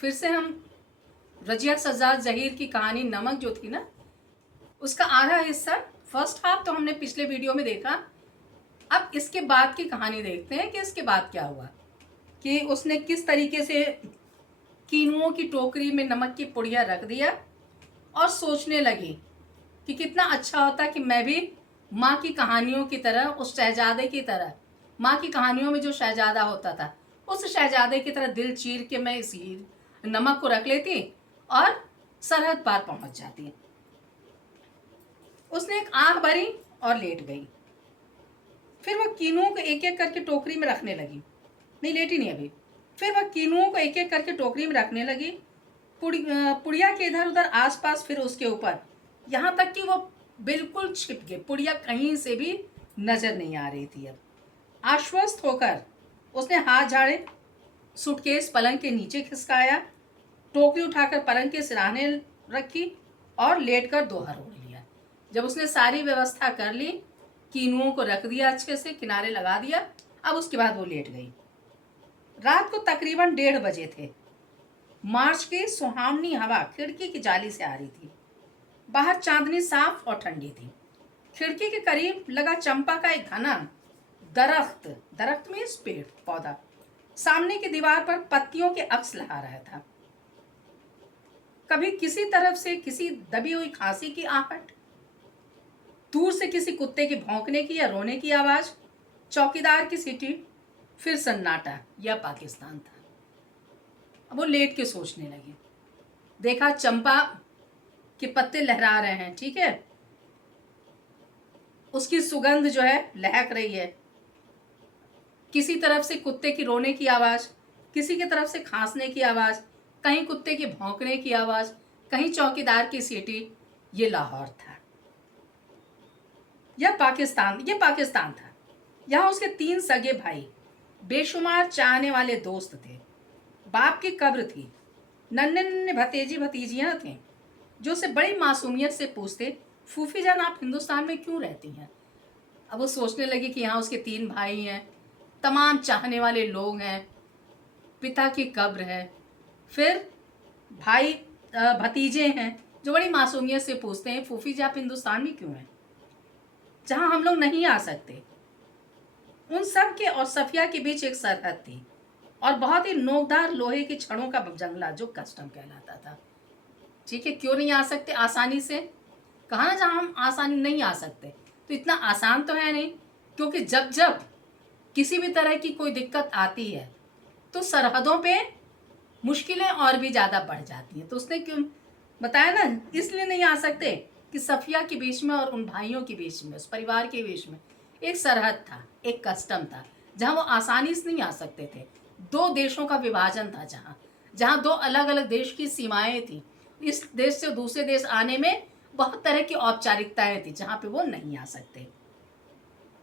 फिर से हम रजिया सज्जाद जहीर की कहानी नमक जो थी ना, उसका आधा हिस्सा, फर्स्ट हाफ तो हमने पिछले वीडियो में देखा। अब इसके बाद की कहानी देखते हैं कि इसके बाद क्या हुआ, कि उसने किस तरीके से कीनुओं की टोकरी में नमक की पुड़िया रख दिया और सोचने लगी कि कितना अच्छा होता कि मैं भी माँ की कहानियों की तरह, उस शहजादे की तरह, माँ की कहानियों में जो शहजादा होता था उस शहजादे की तरह दिल चीर के मैं इस नमक को रख लेती और सरहद पार पहुंच जाती। उसने एक आंख भरी और लेट गई। फिर वह कीनुओं को एक एक करके टोकरी में रखने लगी। नहीं, लेटी नहीं अभी। फिर वह कीनुओं को एक एक करके टोकरी में रखने लगी, पुड़िया के इधर उधर आसपास, फिर उसके ऊपर, यहाँ तक कि वो बिल्कुल छिप गए। पुड़िया कहीं से भी नजर नहीं आ रही थी। अब आश्वस्त होकर उसने हाथ झाड़े, सूटकेस पलंग के नीचे खिसकाया, टोकरी उठाकर पलंग के सिरहाने रखी और लेटकर दोहर ओढ़ लिया। जब उसने सारी व्यवस्था कर ली, कीनुओं को रख दिया, अच्छे से किनारे लगा दिया, अब उसके बाद वो लेट गई। रात को तकरीबन 1:30 बजे थे। मार्च की सुहावनी हवा खिड़की की जाली से आ रही थी। बाहर चांदनी साफ और ठंडी थी। खिड़की के करीब लगा चंपा का एक घना दरख्त, दरख्त में पेड़ पौधा, सामने की दीवार पर पत्तियों के अक्स लगा रहा था। कभी किसी तरफ से किसी दबी हुई खांसी की आहट, दूर से किसी कुत्ते के भौंकने की या रोने की आवाज, चौकीदार की सीटी, फिर सन्नाटा। यह पाकिस्तान था। अब वो लेट के सोचने लगी। देखा चंपा के पत्ते लहरा रहे हैं, ठीक है, उसकी सुगंध जो है लहक रही है। किसी तरफ से कुत्ते की रोने की आवाज, किसी की तरफ से खांसने की आवाज, कहीं कुत्ते के भौंकने की आवाज, कहीं चौकीदार की सीटी। ये लाहौर था, यह पाकिस्तान था। यहाँ उसके 3 सगे भाई, बेशुमार चाहने वाले दोस्त थे। बाप की कब्र थी। नन्हे नन्हे भतीजी भतीजियां थे जो उसे बड़ी मासूमियत से पूछते, फूफी जान आप हिंदुस्तान में क्यों रहती हैं। अब वो सोचने लगी कि यहाँ उसके 3 भाई हैं, तमाम चाहने वाले लोग हैं, पिता की कब्र है, फिर भाई भतीजे हैं जो बड़ी मासूमियत से पूछते हैं, फूफी जी आप हिंदुस्तान में क्यों हैं, जहाँ हम लोग नहीं आ सकते। उन सब के और सफिया के बीच एक सरहद थी और बहुत ही नोकदार लोहे की छड़ों का जंगला जो कस्टम कहलाता था। ठीक है, क्यों नहीं आ सकते आसानी से, कहा ना जहाँ हम आसानी नहीं आ सकते, तो इतना आसान तो है नहीं, क्योंकि जब जब किसी भी तरह की कोई दिक्कत आती है तो सरहदों पे मुश्किलें और भी ज़्यादा बढ़ जाती हैं। तो उसने क्यों बताया ना, इसलिए नहीं आ सकते कि सफिया के बीच में और उन भाइयों के बीच में, उस परिवार के बीच में एक सरहद था, एक कस्टम था, जहाँ वो आसानी से नहीं आ सकते थे। 2 देशों का विभाजन था, जहाँ 2 अलग अलग देश की सीमाएं थी। इस देश से दूसरे देश आने में बहुत तरह की औपचारिकताएं थी, जहाँ पे वो नहीं आ सकते।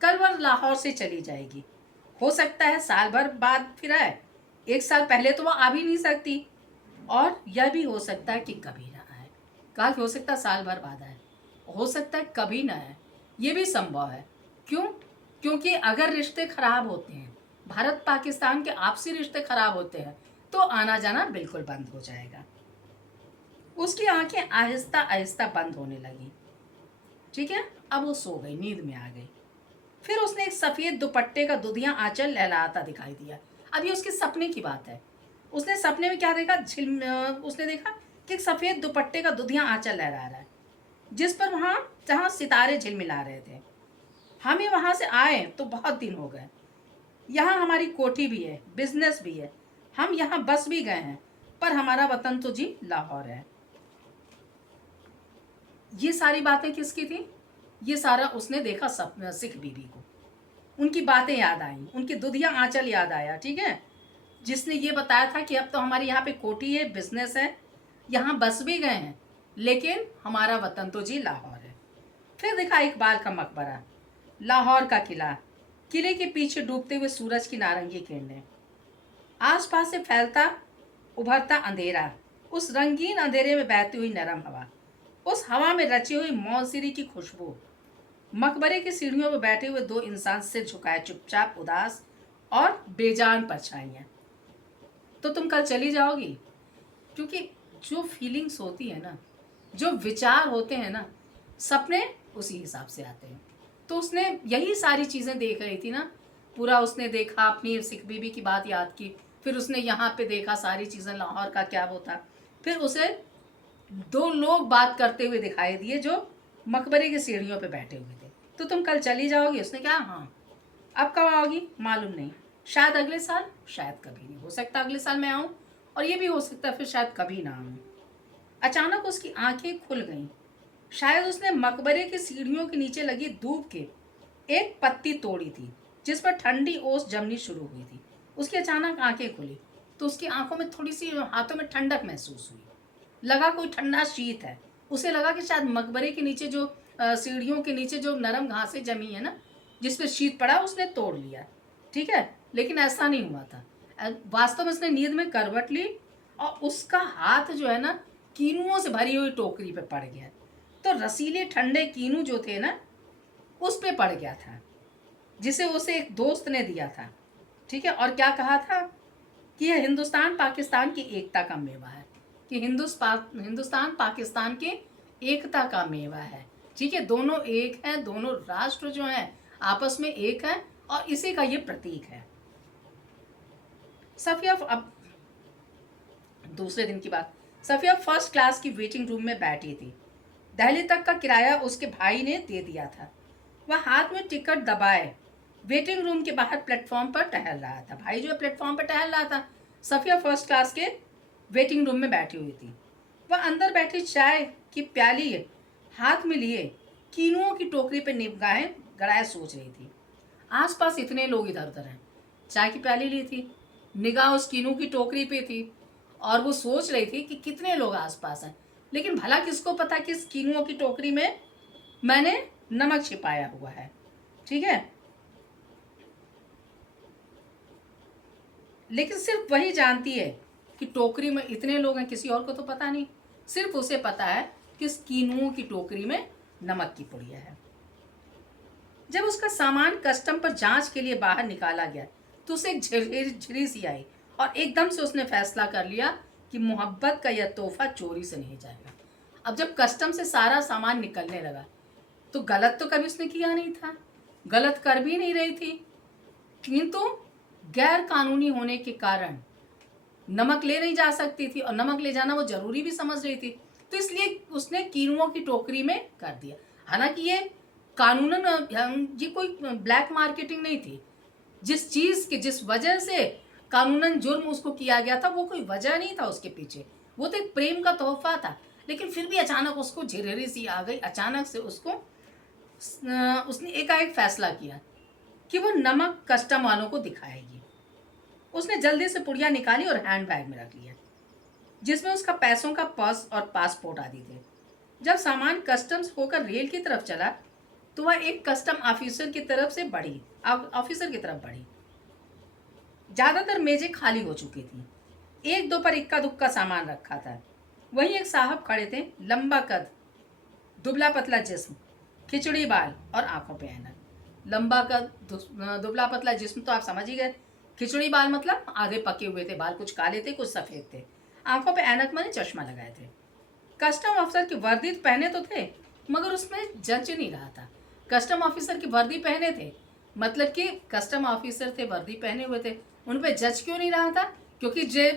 कल वह लाहौर से चली जाएगी, हो सकता है साल भर बाद फिर आए, 1 साल पहले तो वो आ भी नहीं सकती, और यह भी हो सकता है कि कभी ना आए। कहा कि हो सकता है साल भर बाद आए, हो सकता है कभी ना आए, ये भी संभव है। क्यों? क्योंकि अगर रिश्ते खराब होते हैं, भारत पाकिस्तान के आपसी रिश्ते खराब होते हैं, तो आना जाना बिल्कुल बंद हो जाएगा। उसकी आंखें आहिस्ता आहिस्ता बंद होने लगी। ठीक है, अब वो सो गई, नींद में आ गई। फिर उसने एक सफेद दुपट्टे का दुधिया आंचल लहलाता दिखाई दिया। अब ये उसके सपने की बात है। उसने सपने में क्या देखा, उसने देखा कि एक सफेद दुपट्टे का दुधिया आंचल लहरा रहा है, जिस पर वहां जहां सितारे झिलमिला रहे थे। हम ही वहां से आए तो बहुत दिन हो गए। यहाँ हमारी कोठी भी है, बिजनेस भी है, हम यहाँ बस भी गए हैं, पर हमारा वतन तो जी लाहौर है। ये सारी बातें किसकी थी? ये सारा उसने देखा सिख बीबी को। उनकी बातें याद आई, उनकी दुधिया आंचल याद आया। ठीक है, जिसने ये बताया था कि अब तो हमारे यहाँ पे कोठी है, बिजनेस है, यहाँ बस भी गए हैं, लेकिन हमारा वतन तो जी लाहौर है। फिर देखा इकबाल का मकबरा, लाहौर का किला, किले के पीछे डूबते हुए सूरज की नारंगी किरणें, आसपास से फैलता उभरता अंधेरा, उस रंगीन अंधेरे में बहती हुई नरम हवा, उस हवा में रची हुई मौसीरी की खुशबू, मकबरे की सीढ़ियों पर बैठे हुए 2 इंसान सिर झुकाए चुपचाप, उदास और बेजान परछाइयां। तो तुम कल चली जाओगी? क्योंकि जो फीलिंग्स होती है ना, जो विचार होते हैं ना, सपने उसी हिसाब से आते हैं। तो उसने यही सारी चीज़ें देख रही थी ना, पूरा उसने देखा, अपनी सिख बीबी की बात याद की, फिर उसने यहाँ पे देखा सारी चीज़ें, लाहौर का क्या वो था, फिर उसे दो लोग बात करते हुए दिखाई दिए जो मकबरे की सीढ़ियों पे बैठे हुए थे। तो तुम कल चली जाओगी? उसने कहा हाँ। अब कब आओगी? मालूम नहीं, शायद अगले साल, शायद कभी नहीं, हो सकता अगले साल मैं आऊँ, और ये भी हो सकता है फिर शायद कभी ना आऊँ। अचानक उसकी आंखें खुल गईं। शायद उसने मकबरे की सीढ़ियों के नीचे लगी धूप के एक पत्ती तोड़ी थी जिस पर ठंडी ओस जमनी शुरू हुई थी। उसकी अचानक आंखें खुली तो उसकी आंखों में थोड़ी सी, हाथों में ठंडक महसूस हुई। लगा कोई ठंडा शीत है। उसे लगा कि शायद मकबरे के नीचे जो सीढ़ियों के नीचे जो नरम घासें जमी है ना, जिस पे शीत पड़ा, उसने तोड़ लिया। ठीक है, लेकिन ऐसा नहीं हुआ था। वास्तव में उसने नींद में करवट ली और उसका हाथ जो है ना, कीनुओं से भरी हुई टोकरी पे पड़ गया। तो रसीले ठंडे कीनू जो थे ना, उस पे पड़ गया था, जिसे उसे एक दोस्त ने दिया था। ठीक है, और क्या कहा था कि यह हिंदुस्तान पाकिस्तान की एकता का मेवा है, कि हिंदुस्तान पाकिस्तान के एकता का मेवा है। ठीक है, दोनों एक हैं, दोनों राष्ट्र जो हैं आपस में एक हैं, और इसी का ये प्रतीक है। सफिया, अब दूसरे दिन की बात, सफिया फर्स्ट क्लास की वेटिंग रूम में बैठी थी। दिल्ली तक का किराया उसके भाई ने दे दिया था। वह हाथ में टिकट दबाए वेटिंग रूम के बाहर प्लेटफॉर्म पर टहल रहा था। भाई जो है प्लेटफॉर्म पर टहल रहा था, सफिया फर्स्ट क्लास के वेटिंग रूम में बैठी हुई थी। वह अंदर बैठी चाय की प्याली हाथ में लिए कीनुओं की टोकरी पर निगाहें गड़ाए सोच रही थी। आसपास इतने लोग इधर उधर हैं। चाय की प्याली ली थी, निगाह उस कीनू की टोकरी पे थी, और वो सोच रही थी कि कितने लोग आसपास हैं, लेकिन भला किसको पता कि इस कीनुओं की टोकरी में मैंने नमक छिपाया हुआ है। ठीक है, लेकिन सिर्फ वही जानती है कि टोकरी में इतने लोग हैं, किसी और को तो पता नहीं। सिर्फ उसे पता है कि इस कीनुओं की टोकरी में नमक की पुड़िया है। जब उसका सामान कस्टम पर जांच के लिए बाहर निकाला गया तो उसे एक झिरी सी आई, और एकदम से उसने फैसला कर लिया कि मोहब्बत का यह तोहफा चोरी से नहीं जाएगा। अब जब कस्टम से सारा सामान निकलने लगा तो गलत तो कभी उसने किया नहीं था, गलत कर भी नहीं रही थी, किंतु गैर कानूनी होने के कारण नमक ले नहीं जा सकती थी, और नमक ले जाना वो जरूरी भी समझ रही थी, तो इसलिए उसने कीनुओं की टोकरी में कर दिया। हालांकि ये कानूनन ये कोई ब्लैक मार्केटिंग नहीं थी। जिस चीज के जिस वजह से कानूनन जुर्म उसको किया गया था, वो कोई वजह नहीं था उसके पीछे, वो तो एक प्रेम का तोहफा था। लेकिन फिर भी अचानक उसको झिरहरी सी आ गई। अचानक से उसको उसने एकाएक फैसला किया कि वो नमक कस्टम वालों को दिखाएगी। उसने जल्दी से पुड़िया निकाली और हैंड बैग में रख लिया, जिसमें उसका पैसों का पर्स और पासपोर्ट आदि थे। जब सामान कस्टम्स होकर रेल की तरफ चला तो वह एक कस्टम ऑफिसर की तरफ बढ़ी। ज्यादातर मेजें खाली हो चुकी थी, एक दो पर इक्का दुक्का सामान रखा था। वहीं एक साहब खड़े थे, लंबा कद, दुबला पतला जिस्म, खिचड़ी बाल और आंखों पे ऐनक। लंबा कद, दुबला पतला जिस्म तो आप समझ ही गए। खिचड़ी बाल मतलब आधे पके हुए थे बाल, कुछ काले थे कुछ सफेद थे। आंखों पे ऐनक माने चश्मा लगाए थे। कस्टम ऑफिसर की वर्दी पहने तो थे, मगर उसमें जंच नहीं रहा था। कस्टम ऑफिसर की वर्दी पहने थे, मतलब कि कस्टम ऑफिसर थे, वर्दी पहने हुए थे, उन पे जज क्यों नहीं रहा था? क्योंकि जो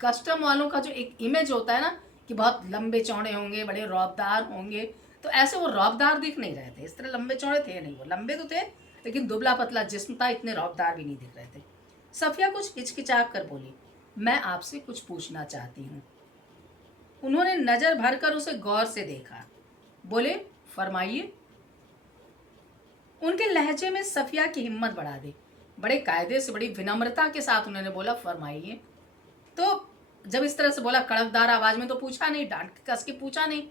कस्टम वालों का जो एक इमेज होता है ना, कि बहुत लंबे चौड़े होंगे, बड़े रौबदार होंगे, तो ऐसे वो रौबदार दिख नहीं रहे थे। इस तरह लंबे चौड़े थे नहीं, वो लंबे तो थे लेकिन दुबला पतला जिस्म था, इतने रौबदार भी नहीं दिख रहे थे। सफिया कुछ हिचकिचा कर बोली, मैं आपसे कुछ पूछना चाहती हूँ। उन्होंने नजर भरकर उसे गौर से देखा। बोले, फरमाइए। उनके लहजे में सफिया की हिम्मत बढ़ा दी। बड़े कायदे से, बड़ी विनम्रता के साथ उन्होंने बोला, फरमाइए। तो जब इस तरह से बोला कड़कदार आवाज में, तो पूछा नहीं, डांट के कस के पूछा नहीं।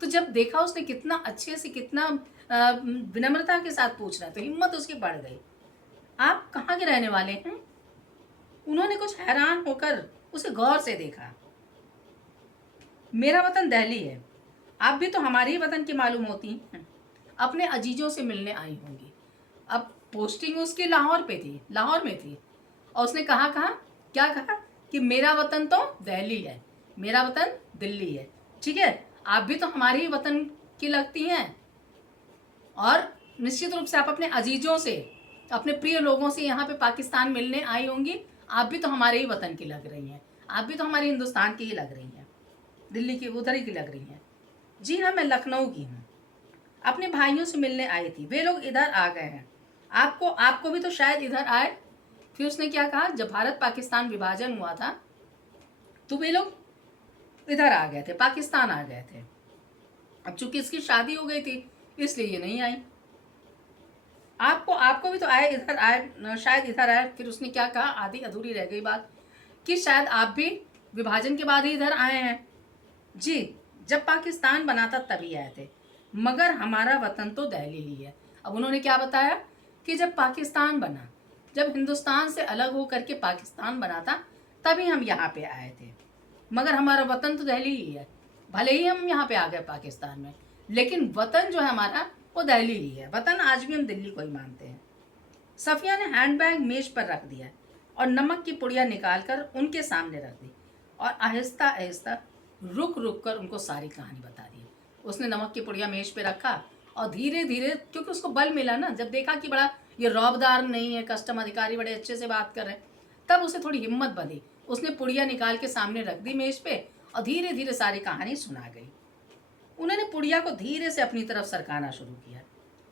तो जब देखा उसने कितना अच्छे से, कितना विनम्रता के साथ पूछ रहा है, तो हिम्मत उसकी बढ़ गई। आप कहाँ के रहने वाले हैं? उन्होंने कुछ हैरान होकर उसे गौर से देखा। मेरा वतन दिल्ली है। आप भी तो हमारे ही वतन की मालूम होती हैं, अपने अजीजों से मिलने आई होंगी। अब पोस्टिंग उसकी लाहौर पे थी, लाहौर में थी, और उसने कहा क्या कहा कि मेरा वतन तो दिल्ली है, मेरा वतन दिल्ली है, ठीक है। आप भी तो हमारे ही वतन की लगती हैं, और निश्चित रूप से आप अपने अजीजों से, अपने प्रिय लोगों से यहाँ पे पाकिस्तान मिलने आई होंगी। आप भी तो हमारे ही वतन की लग रही हैं, आप भी तो हमारे हिंदुस्तान की ही लग रही हैं, दिल्ली की उधर ही की लग रही हैं। जी हाँ, मैं लखनऊ की हूँ, अपने भाइयों से मिलने आई थी, वे लोग इधर आ गए हैं। आपको आपको भी तो शायद इधर आए। फिर उसने क्या कहा, जब भारत पाकिस्तान विभाजन हुआ था तो वे लोग इधर आ गए थे, पाकिस्तान आ गए थे। अब चूंकि इसकी शादी हो गई थी इसलिए ये नहीं आई। आपको आपको भी तो आए, इधर आए, शायद इधर आए। फिर उसने क्या कहा, आधी अधूरी रह गई बात, कि शायद आप भी विभाजन के बाद ही इधर आए हैं। जी, जब पाकिस्तान बना था तभी आए थे, मगर हमारा वतन तो दिल्ली ही है। अब उन्होंने क्या बताया कि जब पाकिस्तान बना, जब हिंदुस्तान से अलग होकर के पाकिस्तान बना था तभी हम यहाँ पे आए थे, मगर हमारा वतन तो दिल्ली ही है। भले ही हम यहाँ पे आ गए पाकिस्तान में, लेकिन वतन जो है हमारा वो दिल्ली ही है। वतन आज भी हम दिल्ली को ही मानते हैं। सफिया ने हैंडबैग मेज पर रख दिया और नमक की पुड़िया निकालकर उनके सामने रख दी और आहिस्ता आहिस्ता रुक रुक कर उनको सारी कहानी बता दी। उसने नमक की पुड़िया मेज पे रखा और धीरे धीरे, क्योंकि उसको बल मिला ना, जब देखा कि बड़ा ये रौबदार नहीं है, कस्टम अधिकारी बड़े अच्छे से बात कर रहे हैं, तब उसे थोड़ी हिम्मत बंधी। उसने पुड़िया निकाल के सामने रख दी मेज पे और धीरे धीरे सारी कहानी सुना गई। उन्होंने पुड़िया को धीरे से अपनी तरफ सरकाना शुरू किया।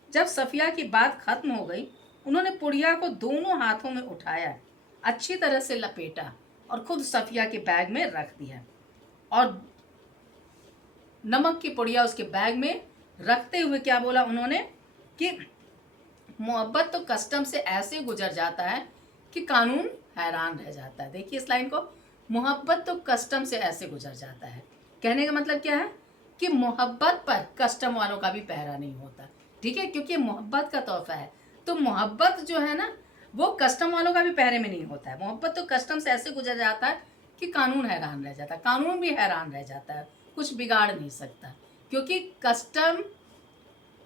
जब सफिया की बात खत्म हो गई, उन्होंने पुड़िया को दोनों हाथों में उठाया, अच्छी तरह से लपेटा और खुद सफिया के बैग में रख दिया और नमक की पुड़िया उसके बैग में रखते हुए क्या बोला उन्होंने कि मोहब्बत तो कस्टम से ऐसे गुजर जाता है कि कानून हैरान रह जाता है। देखिए इस लाइन को, मोहब्बत तो कस्टम से ऐसे गुजर जाता है। कहने का मतलब क्या है कि मोहब्बत पर कस्टम वालों का भी पहरा नहीं होता, ठीक है, क्योंकि मोहब्बत का तोहफा है। तो मोहब्बत जो है ना, वो कस्टम वालों का भी पहरे में नहीं होता है। मोहब्बत तो कस्टम से ऐसे गुजर जाता है कि कानून हैरान रह जाता है, कानून भी हैरान रह जाता है, कुछ बिगाड़ नहीं सकता, क्योंकि कस्टम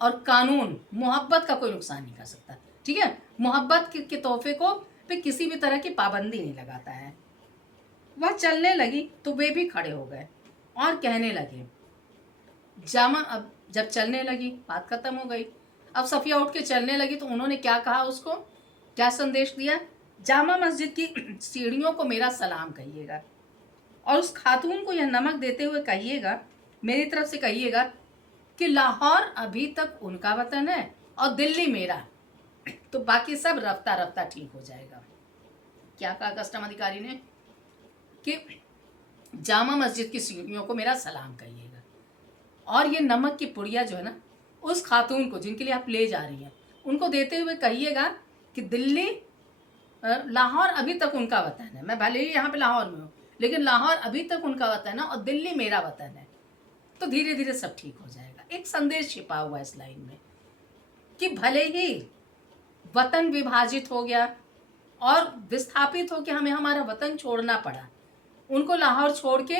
और कानून मोहब्बत का कोई नुकसान नहीं कर सकता, ठीक है। मोहब्बत के तोहफे को पे किसी भी तरह की पाबंदी नहीं लगाता है। वह चलने लगी तो वे भी खड़े हो गए और कहने लगे, जामा। अब जब चलने लगी बात खत्म हो गई। अब सफिया उठ के चलने लगी तो उन्होंने क्या कहा, उसको क्या संदेश दिया, जामा मस्जिद की सीढ़ियों को मेरा सलाम कहिएगा और उस खातून को यह नमक देते हुए कहिएगा, मेरी तरफ से कहिएगा कि लाहौर अभी तक उनका वतन है और दिल्ली मेरा, तो बाकी सब रफ्ता रफ्ता ठीक हो जाएगा। क्या कहा कस्टम अधिकारी ने कि जामा मस्जिद की सीढ़ियों को मेरा सलाम कहिएगा और ये नमक की पुड़िया जो है ना, उस खातून को जिनके लिए आप ले जा रही हैं उनको देते हुए कहिएगा कि दिल्ली लाहौर अभी तक उनका वतन है। मैं भले ही यहाँ पे लाहौर में हूँ, लेकिन लाहौर अभी तक उनका वतन है और दिल्ली मेरा वतन है, तो धीरे धीरे सब ठीक हो जाएगा। एक संदेश छिपा हुआ है इस लाइन में कि भले ही वतन विभाजित हो गया और विस्थापित हो के हमें हमारा वतन छोड़ना पड़ा, उनको लाहौर छोड़ के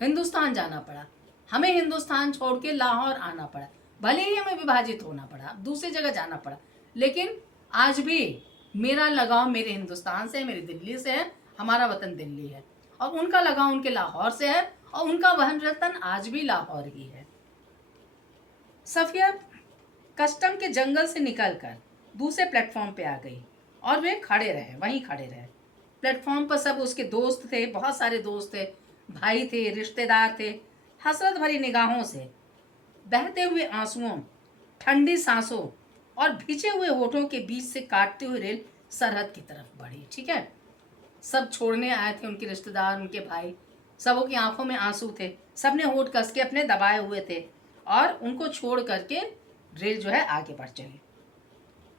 हिंदुस्तान जाना पड़ा, हमें हिंदुस्तान छोड़ के लाहौर आना पड़ा, भले ही हमें विभाजित होना पड़ा, दूसरी जगह जाना पड़ा, लेकिन आज भी मेरा लगाव मेरे हिंदुस्तान से है, मेरी दिल्ली से है, हमारा वतन दिल्ली है और उनका लगाव उनके लाहौर से है और उनका वतन आज भी लाहौर ही है। सफिया कस्टम के जंगल से निकलकर दूसरे प्लेटफॉर्म पे आ गई और वे खड़े रहे, वहीं खड़े रहे। प्लेटफॉर्म पर सब उसके दोस्त थे, बहुत सारे दोस्त थे, भाई थे, रिश्तेदार थे। हसरत भरी निगाहों से, बहते हुए आंसुओं, ठंडी सांसों और भिजे हुए होठों के बीच से काटते हुए रेल सरहद की तरफ बढ़ी, ठीक है। सब छोड़ने आए थे, उनके रिश्तेदार, उनके भाई, सबों की आंखों में आंसू थे, सबने होठ कस के अपने दबाए हुए थे और उनको छोड़ करके रेल जो है आगे बढ़ चली।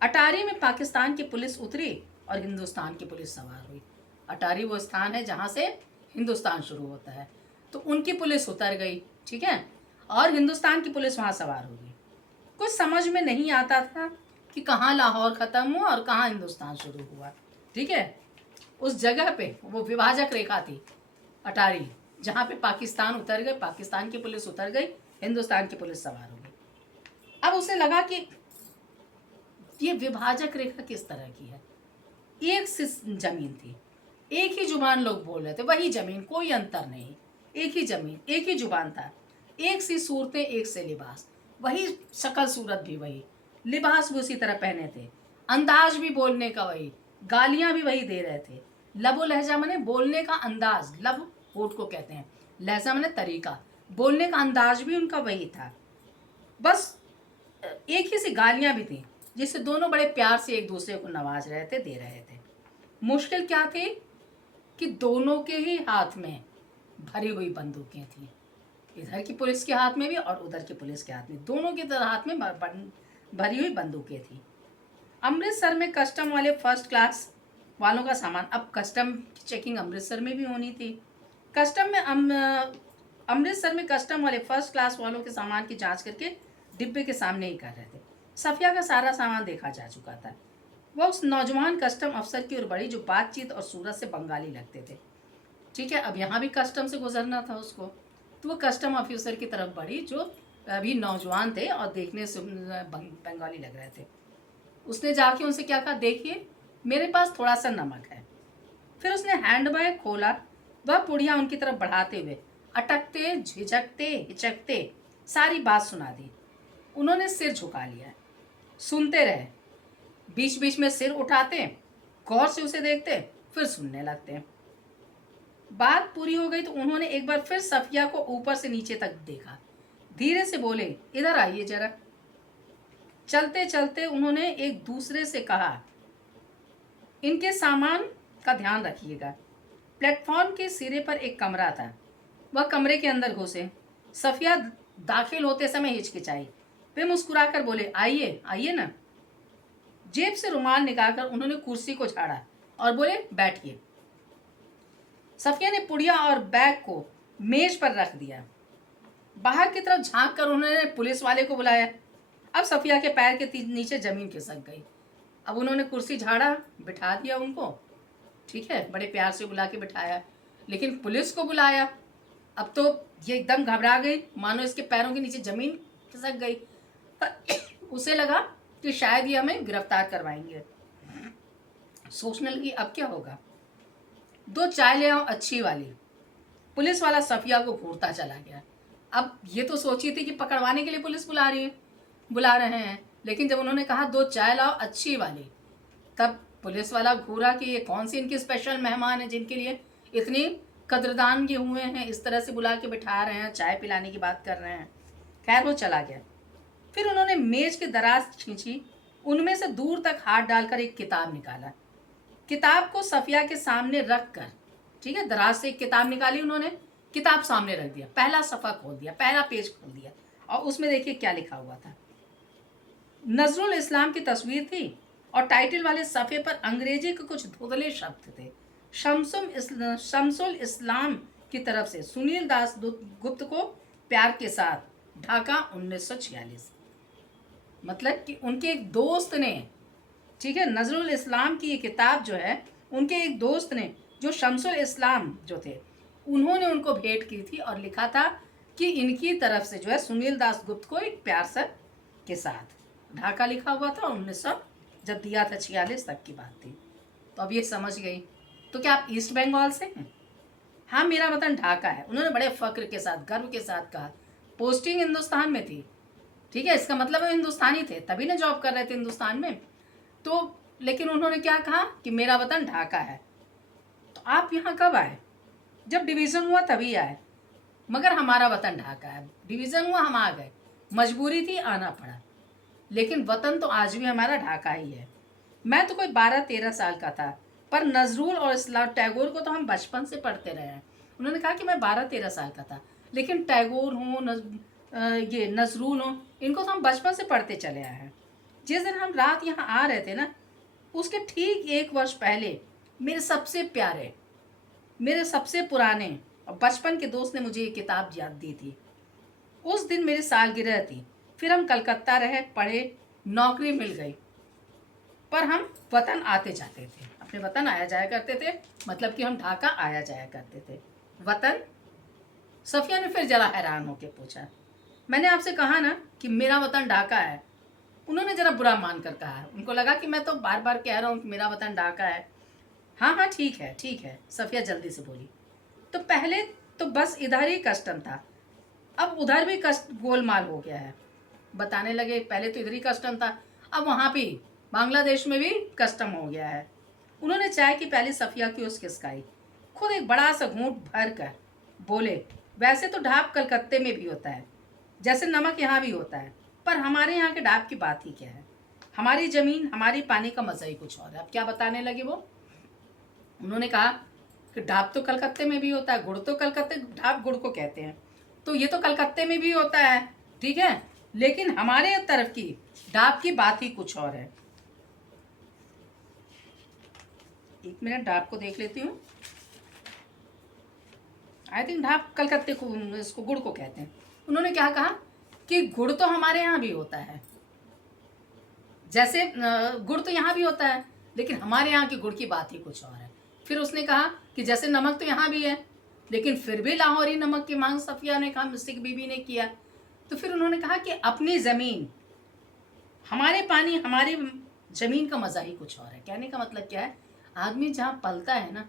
अटारी में पाकिस्तान की पुलिस उतरी और हिंदुस्तान की पुलिस सवार हुई। अटारी वो स्थान है जहाँ से हिंदुस्तान शुरू होता है, तो उनकी पुलिस उतर गई, ठीक है, और हिंदुस्तान की पुलिस वहाँ सवार हो गई। कुछ समझ में नहीं आता था कि कहाँ लाहौर ख़त्म हुआ और कहाँ हिंदुस्तान शुरू हुआ, ठीक है। उस जगह पे वो विभाजक रेखा थी अटारी, जहाँ पे पाकिस्तान उतर गए, पाकिस्तान की पुलिस उतर गई, हिंदुस्तान की पुलिस सवार हो गई। अब उसे लगा कि ये विभाजक रेखा किस तरह की है। एक सी जमीन थी, एक ही जुबान लोग बोल रहे थे, वही जमीन, कोई अंतर नहीं, एक ही जमीन, एक ही जुबान था, एक सी सूरतें, एक से लिबास, वही शक्ल सूरत भी वही, लिबास भी उसी तरह पहने थे, अंदाज भी बोलने का वही, गालियां भी वही दे रहे थे। लबो लहजा माने बोलने का अंदाज, लब होठ को कहते हैं, लहजा माने तरीका, बोलने का अंदाज भी उनका वही था। बस एक ही सी गालियां भी थी, जिससे दोनों बड़े प्यार से एक दूसरे को नवाज रहे थे, दे रहे थे। मुश्किल क्या थी कि दोनों के ही हाथ में भरी हुई बंदूकें थी, इधर की पुलिस के हाथ में भी और उधर की पुलिस के हाथ में, दोनों के हाथ में भरी हुई बंदूकें थी। अमृतसर में कस्टम वाले फर्स्ट क्लास वालों का सामान, अब कस्टम की चेकिंग अमृतसर में भी होनी थी। अमृतसर में कस्टम वाले फर्स्ट क्लास वालों के सामान की जांच करके डिब्बे के सामने ही कर रहे थे। सफिया का सारा सामान देखा जा चुका था। वह उस नौजवान कस्टम अफसर की ओर बढ़ी जो बातचीत और सूरत से बंगाली लगते थे। ठीक है, अब यहाँ भी कस्टम से गुजरना था उसको, तो वो कस्टम ऑफिसर की तरफ बढ़ी जो अभी नौजवान थे और देखने से बंगाली लग रहे थे। उसने जाके उनसे क्या कहा, देखिए मेरे पास थोड़ा सा नमक है। फिर उसने हैंडबैग खोला, वह पुड़िया उनकी तरफ बढ़ाते हुए अटकते झिझकते हिचकते सारी बात सुना दी। उन्होंने सिर झुका लिया, सुनते रहे, बीच बीच में सिर उठाते, गौर से उसे देखते, फिर सुनने लगते। बात पूरी हो गई तो उन्होंने एक बार फिर सफिया को ऊपर से नीचे तक देखा, धीरे से बोले, इधर आइए जरा। चलते चलते उन्होंने एक दूसरे से कहा, इनके सामान का ध्यान रखिएगा। प्लेटफॉर्म के सिरे पर एक कमरा था, वह कमरे के अंदर घुसे। सफिया दाखिल होते समय हिचकिचाई, वे मुस्कुराकर बोले, आइए आइए ना। जेब से रुमाल निकालकर उन्होंने कुर्सी को झाड़ा और बोले, बैठिए। सफिया ने पुड़िया और बैग को मेज पर रख दिया। बाहर की तरफ झांक कर उन्होंने पुलिस वाले को बुलाया। अब सफिया के पैर के नीचे जमीन खिसक गई। अब उन्होंने कुर्सी झाड़ा, बिठा दिया उनको, ठीक है, बड़े प्यार से बुला के बिठाया, लेकिन पुलिस को बुलाया। अब तो ये एकदम घबरा गई, मानो इसके पैरों के नीचे जमीन खिसक गई। पर उसे लगा कि शायद ये हमें गिरफ्तार करवाएंगे। सोचने लगी, अब क्या होगा। 2 चाय ले आओ अच्छी वाली। पुलिस वाला सफिया को घूरता चला गया। अब ये तो सोची थी कि पकड़वाने के लिए पुलिस बुला रहे हैं, लेकिन जब उन्होंने कहा 2 चाय लाओ अच्छी वाली, तब पुलिस वाला घूरा कि ये कौन सी इनकी स्पेशल मेहमान है जिनके लिए इतनी कद्रदान ये हुए हैं, इस तरह से बुला के बिठा रहे हैं, चाय पिलाने की बात कर रहे हैं। खैर वो चला गया। फिर उन्होंने मेज की दराज खींची, उनमें से दूर तक हाथ डालकर एक किताब निकाला। किताब को सफिया के सामने रख कर, ठीक है, दराज से एक किताब निकाली उन्होंने, किताब सामने रख दिया, पहला सफ़ा खोल दिया, पहला पेज खोल दिया, और उसमें देखिए क्या लिखा हुआ था। नजरुल इस्लाम की तस्वीर थी और टाइटल वाले सफ़े पर अंग्रेजी के कुछ धुंधले शब्द थे। शमसुल इस्लाम की तरफ से सुनील दास गुप्त को प्यार के साथ, ढाका 1946। मतलब कि उनके एक दोस्त ने, ठीक है, नजरुल इस्लाम की ये किताब जो है उनके एक दोस्त ने, जो शमसुल इस्लाम जो थे, उन्होंने उनको भेंट की थी और लिखा था कि इनकी तरफ से जो है सुनील दास गुप्त को एक प्यार से के साथ, ढाका लिखा हुआ था, 1900 जब दिया था 46 तक की बात थी। तो अब ये समझ गई। तो क्या आप ईस्ट बंगाल से हैं? हाँ, मेरा वतन ढाका है। उन्होंने बड़े फक्र के साथ, गर्व के साथ कहा। पोस्टिंग हिंदुस्तान में थी, ठीक है, इसका मतलब वो हिंदुस्तानी थे, तभी ना जॉब कर रहे थे हिंदुस्तान में। तो लेकिन उन्होंने क्या कहा कि मेरा वतन ढाका है। तो आप यहाँ कब आए? जब डिवीज़न हुआ तभी आए, मगर हमारा वतन ढाका है। डिवीज़न हुआ, हम आ गए, मजबूरी थी, आना पड़ा, लेकिन वतन तो आज भी हमारा ढाका ही है। मैं तो कोई 12-13 साल का था, पर नजरुल और इस्लाम टैगोर को तो हम बचपन से पढ़ते रहे हैं। उन्होंने कहा कि मैं 12-13 साल का था, लेकिन टैगोर हों, ये नजरुल हों, इनको तो हम बचपन से पढ़ते चले आए हैं। जिस दिन हम रात यहाँ आ रहे थे ना, उसके ठीक 1 वर्ष पहले मेरे सबसे प्यारे, मेरे सबसे पुराने और बचपन के दोस्त ने मुझे ये किताब याद दी थी। उस दिन मेरी सालगिरह थी। फिर हम कलकत्ता रहे, पढ़े, नौकरी मिल गई, पर हम वतन आते जाते थे, अपने वतन आया जाया करते थे, मतलब कि हम ढाका आया जाया करते थे। वतन? सफिया ने फिर जरा हैरान होकर पूछा। मैंने आपसे कहा ना कि मेरा वतन ढाका है। उन्होंने जरा बुरा मान कर कहा। उनको लगा कि मैं तो बार बार कह रहा हूँ कि मेरा वतन ढाका है। हाँ हाँ ठीक है, सफिया जल्दी से बोली। तो पहले तो बस इधर ही कस्टम था, अब उधर भी कस्ट गोलमाल हो गया है। बताने लगे पहले तो इधर ही कस्टम था, अब वहाँ भी बांग्लादेश में भी कस्टम हो गया है। उन्होंने चाय की प्याली सफिया की ओर खिसकाई, खुद एक बड़ा सा घूंट भर कर बोले, वैसे तो ढाब कलकत्ते में भी होता है, जैसे नमक यहाँ भी होता है, पर हमारे यहाँ के ढाब की बात ही क्या है। हमारी ज़मीन हमारी पानी का मज़ा ही कुछ और है। अब क्या बताने लगे वो? उन्होंने कहा कि ढाब तो कलकत्ते में भी होता है, गुड़ तो कलकत्ते, ढाब गुड़ को कहते हैं, तो ये तो कलकत्ते में भी होता है, ठीक है, लेकिन हमारे तरफ की ढाब की बात ही कुछ और है। एक मिनट, ढाब को देख लेती हूँ। आई थिंक ढाब कलकत्ते को, इसको गुड़ को कहते हैं। उन्होंने क्या कहा कि गुड़ तो हमारे यहाँ भी होता है, जैसे गुड़ तो यहाँ भी होता है, लेकिन हमारे यहाँ की गुड़ की बात ही कुछ और है। फिर उसने कहा कि जैसे नमक तो यहाँ भी है, लेकिन फिर भी लाहौरी नमक की मांग सफिया ने कहा, मिस्टिक बीबी ने किया। तो फिर उन्होंने कहा कि अपनी ज़मीन हमारे पानी हमारी ज़मीन का मज़ा ही कुछ और है। कहने का मतलब क्या है, आदमी जहाँ पलता है ना,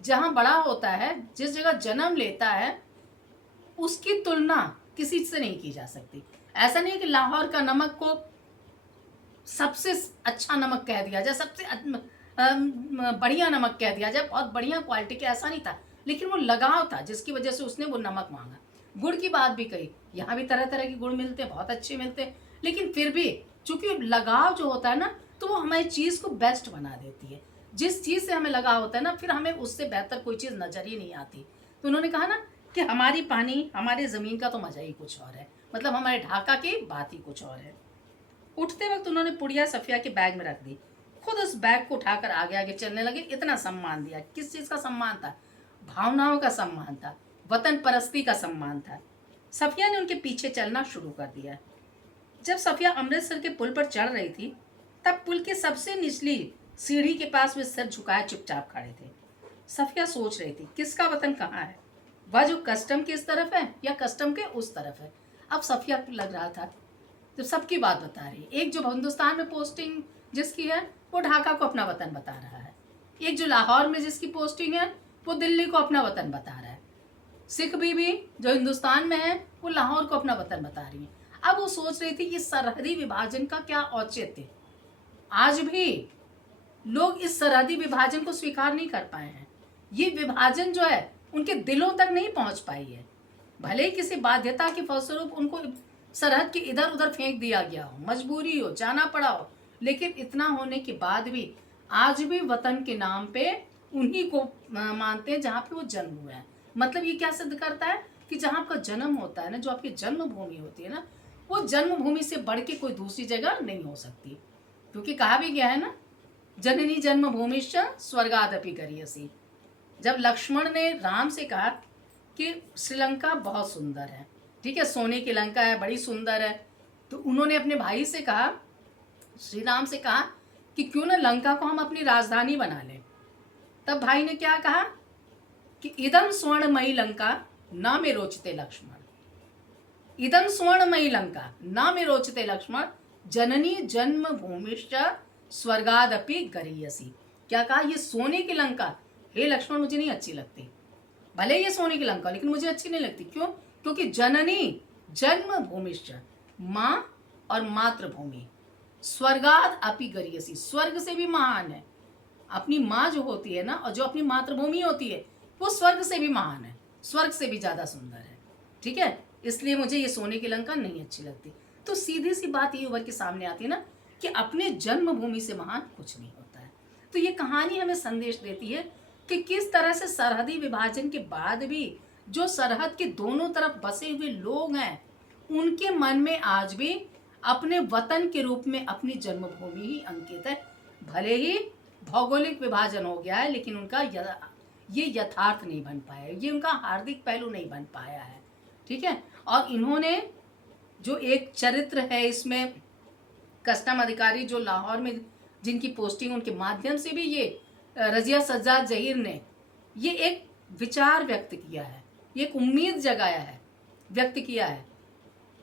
जहाँ बड़ा होता है, जिस जगह जन्म लेता है, उसकी तुलना किसी से नहीं की जा सकती। ऐसा नहीं है कि लाहौर का नमक को सबसे अच्छा नमक कह दिया जाए, सबसे बढ़िया नमक कह दिया जाए, बहुत बढ़िया क्वालिटी का, ऐसा नहीं था, लेकिन वो लगाव था जिसकी वजह से उसने वो नमक मांगा। गुड़ की बात भी कही, यहाँ भी तरह तरह के गुड़ मिलते हैं, बहुत अच्छे मिलते हैं, लेकिन फिर भी चूंकि लगाव जो होता है ना, तो वो हमारी चीज़ को बेस्ट बना देती है। जिस चीज़ से हमें लगाव होता है ना, फिर हमें उससे बेहतर कोई चीज़ नज़र ही नहीं आती। तो उन्होंने कहा ना कि हमारी पानी हमारी ज़मीन का तो मज़ा ही कुछ और है, मतलब हमारे ढाका की बात ही कुछ और है। उठते वक्त उन्होंने पुड़िया सफिया के बैग में रख दी, खुद उस बैग को उठाकर आगे आगे चलने लगे। इतना सम्मान दिया। किस चीज़ का सम्मान था? भावनाओं का सम्मान था, वतन परस्ती का सम्मान था। सफिया ने उनके पीछे चलना शुरू कर दिया। जब सफिया अमृतसर के पुल पर चढ़ रही थी, तब पुल की सबसे निचली सीढ़ी के पास वे सिर झुकाए चुपचाप खड़े थे। सफिया सोच रही थी, किसका वतन कहाँ है? वह जो कस्टम के इस तरफ है या कस्टम के उस तरफ है? अब सफिया को लग रहा था, तो सबकी बात बता रही है। एक जो हिंदुस्तान में पोस्टिंग जिसकी है, वो ढाका को अपना वतन बता रहा है। एक जो लाहौर में जिसकी पोस्टिंग है, वो दिल्ली को अपना वतन बता रहा है। सिख बीबी जो हिंदुस्तान में है, वो लाहौर को अपना वतन बता रही है। अब वो सोच रही थी कि सरहदी विभाजन का क्या औचित्य। आज भी लोग इस सरहदी विभाजन को स्वीकार नहीं कर पाए हैं। ये विभाजन जो है उनके दिलों तक नहीं पहुंच पाई है। भले ही किसी बाध्यता के फलस्वरूप उनको सरहद के इधर उधर फेंक दिया गया हो, मजबूरी हो, जाना पड़ा हो, लेकिन इतना होने के बाद भी आज भी वतन के नाम पे उन्हीं को मानते हैं जहाँ पे वो जन्म हुआ है। मतलब ये क्या सिद्ध करता है कि जहाँ आपका जन्म होता है ना, जो आपकी जन्मभूमि होती है ना, वो जन्मभूमि से बढ़ के कोई दूसरी जगह नहीं हो सकती। क्योंकि कहा भी गया है ना, जननी जन्मभूमिश्च स्वर्गादपि गरीयसी। जब लक्ष्मण ने राम से कहा कि श्रीलंका बहुत सुंदर है, ठीक है, सोने की लंका है, बड़ी सुंदर है, तो उन्होंने अपने भाई से कहा, श्री राम से कहा कि क्यों ना लंका को हम अपनी राजधानी बना लें। तब भाई ने क्या कहा कि इदम स्वर्णमयी लंका न मे रोचते लक्ष्मण, इदम स्वर्णमयी लंका न मे रोचते लक्ष्मण, जननी जन्मभूमिश्च स्वर्गादपि गरीयसी। क्या कहा? ये सोने की लंका, हे लक्ष्मण, मुझे नहीं अच्छी लगती। भले ये सोने की लंका, लेकिन मुझे अच्छी नहीं लगती। क्यों? क्योंकि जननी जन्मभूमिश्च, माँ और मातृभूमि, स्वर्गाद अपि गरीयसी, स्वर्ग से भी महान है। अपनी माँ जो होती है ना, और जो अपनी मातृभूमि होती है, वो स्वर्ग से भी महान है, स्वर्ग से भी ज़्यादा सुंदर है। ठीक है, इसलिए मुझे ये सोने की लंका नहीं अच्छी लगती। तो सीधी सी बात ये उभर के सामने आती है ना कि अपने जन्मभूमि से महान कुछ नहीं होता है। तो ये कहानी हमें संदेश देती है कि किस तरह से सरहदी विभाजन के बाद भी जो सरहद के दोनों तरफ बसे हुए लोग हैं, उनके मन में आज भी अपने वतन के रूप में अपनी जन्मभूमि ही अंकित है। भले ही भौगोलिक विभाजन हो गया है, लेकिन उनका ये यथार्थ नहीं बन पाया, ये उनका हार्दिक पहलू नहीं बन पाया है। ठीक है, और इन्होंने जो एक चरित्र है इसमें, कस्टम अधिकारी जो लाहौर में जिनकी पोस्टिंग, उनके माध्यम से भी ये रजिया सज्जाद जहीर ने ये एक विचार व्यक्त किया है, ये एक उम्मीद जगाया है, व्यक्त किया है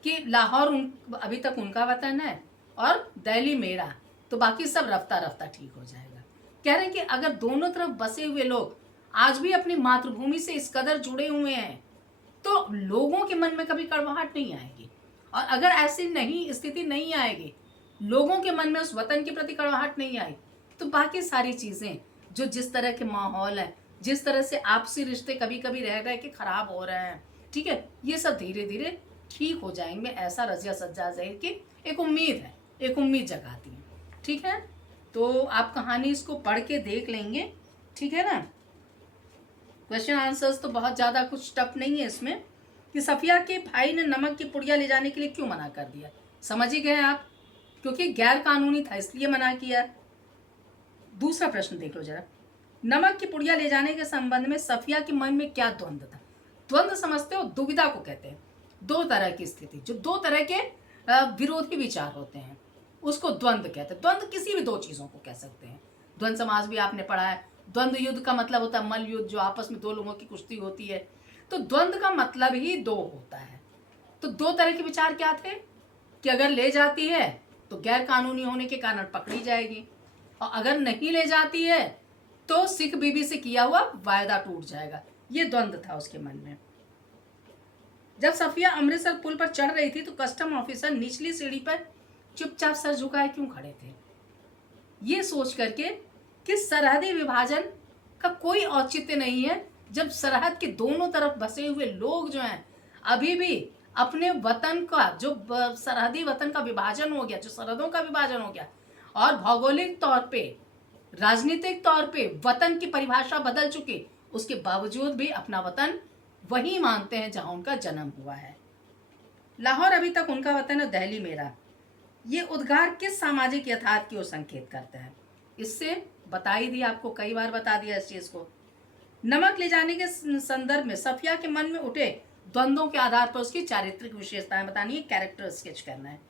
कि लाहौर अभी तक उनका वतन है और दिल्ली मेरा, तो बाकी सब रफ्ता रफ्ता ठीक हो जाएगा। कह रहे हैं कि अगर दोनों तरफ बसे हुए लोग आज भी अपनी मातृभूमि से इस कदर जुड़े हुए हैं तो लोगों के मन में कभी कड़वाहट नहीं आएगी। और अगर ऐसी नहीं स्थिति नहीं आएगी, लोगों के मन में उस वतन के प्रति कड़वाहट नहीं आई, तो बाकी सारी चीज़ें जो जिस तरह के माहौल है, जिस तरह से आपसी रिश्ते कभी कभी रह रहे कि खराब हो रहे हैं, ठीक है, ये सब धीरे धीरे ठीक हो जाएंगे। ऐसा रजिया सज्जा ज़हीर की एक उम्मीद है, एक उम्मीद जगाती है। ठीक है, तो आप कहानी इसको पढ़ के देख लेंगे, ठीक है ना। क्वेश्चन आंसर्स तो बहुत ज़्यादा कुछ टफ नहीं है इसमें कि सफिया के भाई ने नमक की पुड़िया ले जाने के लिए क्यों मना कर दिया। समझ ही गए आप, क्योंकि गैर कानूनी था इसलिए मना किया। दूसरा प्रश्न देख लो जरा, नमक की पुड़िया ले जाने के संबंध में सफिया के मन में क्या द्वंद्व था। द्वंद्व समझते हो, दुविधा को कहते हैं। दो तरह की स्थिति, जो दो तरह के विरोधी विचार होते हैं उसको द्वंद्व कहते हैं। द्वंद्व किसी भी दो चीज़ों को कह सकते हैं। द्वंद्व समास भी आपने पढ़ा है। द्वंद्व युद्ध का मतलब होता है मल्ल युद्ध, जो आपस में दो लोगों की कुश्ती होती है। तो द्वंद्व का मतलब ही दो होता है। तो दो तरह के विचार क्या थे कि अगर ले जाती है तो गैर कानूनी होने के कारण पकड़ी जाएगी, और अगर नहीं ले जाती है तो सिख बीबी से किया हुआ वायदा टूट जाएगा। ये द्वंद्व था उसके मन में। जब सफिया अमृतसर पुल पर चढ़ रही थी तो कस्टम ऑफिसर निचली सीढ़ी पर चुपचाप सर झुकाए क्यों खड़े थे, ये सोच करके कि सरहदी विभाजन का कोई औचित्य नहीं है जब सरहद के दोनों तरफ बसे हुए लोग जो हैं अभी भी अपने वतन का, जो सरहदी वतन का विभाजन हो गया, जो सरहदों का विभाजन हो गया और भौगोलिक तौर पे, राजनीतिक तौर पे वतन की परिभाषा बदल चुकी, उसके बावजूद भी अपना वतन वही मानते हैं जहां उनका जन्म हुआ है। लाहौर अभी तक उनका वतन है, दिल्ली मेरा। ये उद्गार किस सामाजिक यथार्थ की ओर संकेत करता है। इससे बता ही दी, आपको कई बार बता दिया इस चीज को। नमक ले जाने के संदर्भ में सफिया के मन में उठे द्वंद्वों के आधार पर उसकी चारित्रिक विशेषताएं बतानी है, कैरेक्टर स्केच करना है।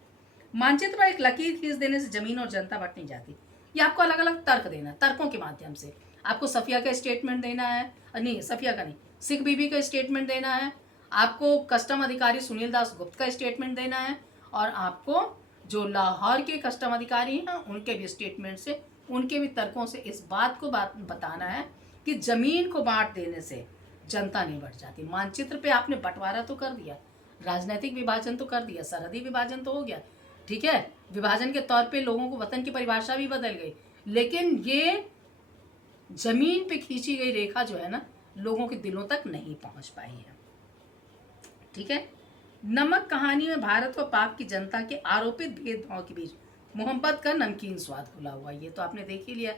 मानचित्र पर एक लकीर खींच देने से जमीन और जनता बट नहीं जाती। ये आपको अलग अलग तर्क देना, तर्कों के माध्यम से आपको सफिया का स्टेटमेंट देना है, नहीं सफिया का नहीं, सिख बीबी का स्टेटमेंट देना है, आपको कस्टम अधिकारी सुनील दास गुप्त का स्टेटमेंट देना है, और आपको जो लाहौर के कस्टम अधिकारी हैं उनके भी स्टेटमेंट से, उनके भी तर्कों से इस बात को बताना है कि जमीन को बांट देने से जनता नहीं बढ़ जाती। मानचित्र पे आपने बंटवारा तो कर दिया, राजनीतिक विभाजन तो कर दिया, सरहदी विभाजन तो हो गया, ठीक है, विभाजन के तौर पे लोगों को वतन की परिभाषा भी बदल गई, लेकिन ये जमीन पे खींची गई रेखा जो है ना, लोगों के दिलों तक नहीं पहुंच पाई है। ठीक है, नमक कहानी में भारत व पाक की जनता के आरोपित भेदभाव के बीच मोहब्बत का नमकीन स्वाद खुला हुआ। ये तो आपने देख ही लिया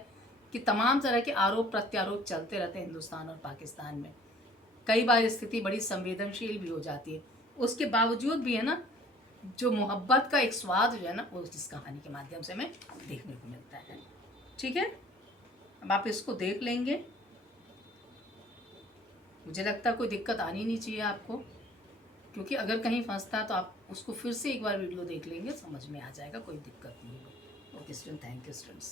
कि तमाम तरह के आरोप प्रत्यारोप चलते रहते हैं हिंदुस्तान और पाकिस्तान में। कई बार स्थिति बड़ी संवेदनशील भी हो जाती है, उसके बावजूद भी है ना, जो मोहब्बत का एक स्वाद जो है ना, वो इस कहानी के माध्यम से हमें देखने को मिलता है। ठीक है, अब आप इसको देख लेंगे। मुझे लगता है कोई दिक्कत आनी नहीं चाहिए आपको, क्योंकि अगर कहीं फंसता है तो आप उसको फिर से एक बार वीडियो देख लेंगे, समझ में आ जाएगा, कोई दिक्कत नहीं है। Okay student, thank you students.